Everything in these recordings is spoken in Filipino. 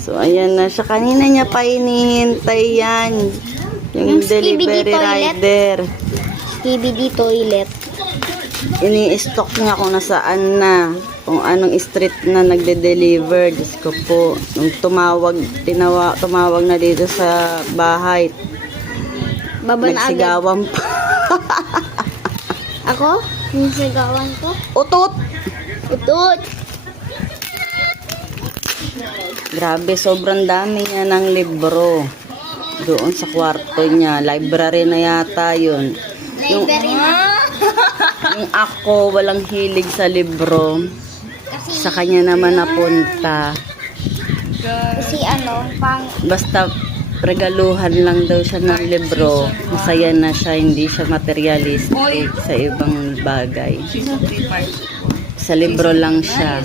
So, ayan na siya. Kanina niya pa hinihintay yan. Yung delivery rider. KBD toilet. Ini-stock niya kung nasaan na. Kung anong street na nagde-deliver. Diyos ko po. Nung tumawag na dito sa bahay. Baba na agad. Nagsigawan pa. Ako? Nasigawan ko? Utot! Utot! Grabe, sobrang dami niya ng libro. Doon sa kwarto niya. Library na yata yun. Library na. Yung ako, walang hilig sa libro. Sa kanya naman napunta. Kasi Basta regaluhan lang daw siya ng libro. Masaya na siya, hindi siya materialistic sa ibang bagay. Sa libro lang siya.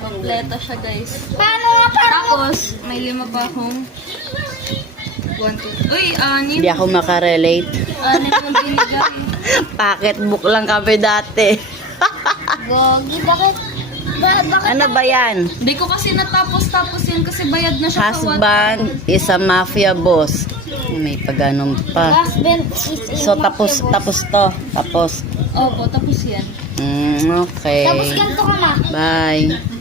Kompleto siya, guys. Paano nga Tapos, may 5 pa akong 1, 2. Uy, 6. Hindi ako makarelate. 6 yung binigay. Pocketbook lang kami dati. Gogi, bakit? Bakit? Ano ba yan? Hindi ko kasi natapos-tapos yan kasi bayad na siya sa Husband is a mafia boss. May paganon pa. Husband is a So, tapos to. Tapos. Opo, tapos yan. Okay. Tapos ganito ka ma. Bye.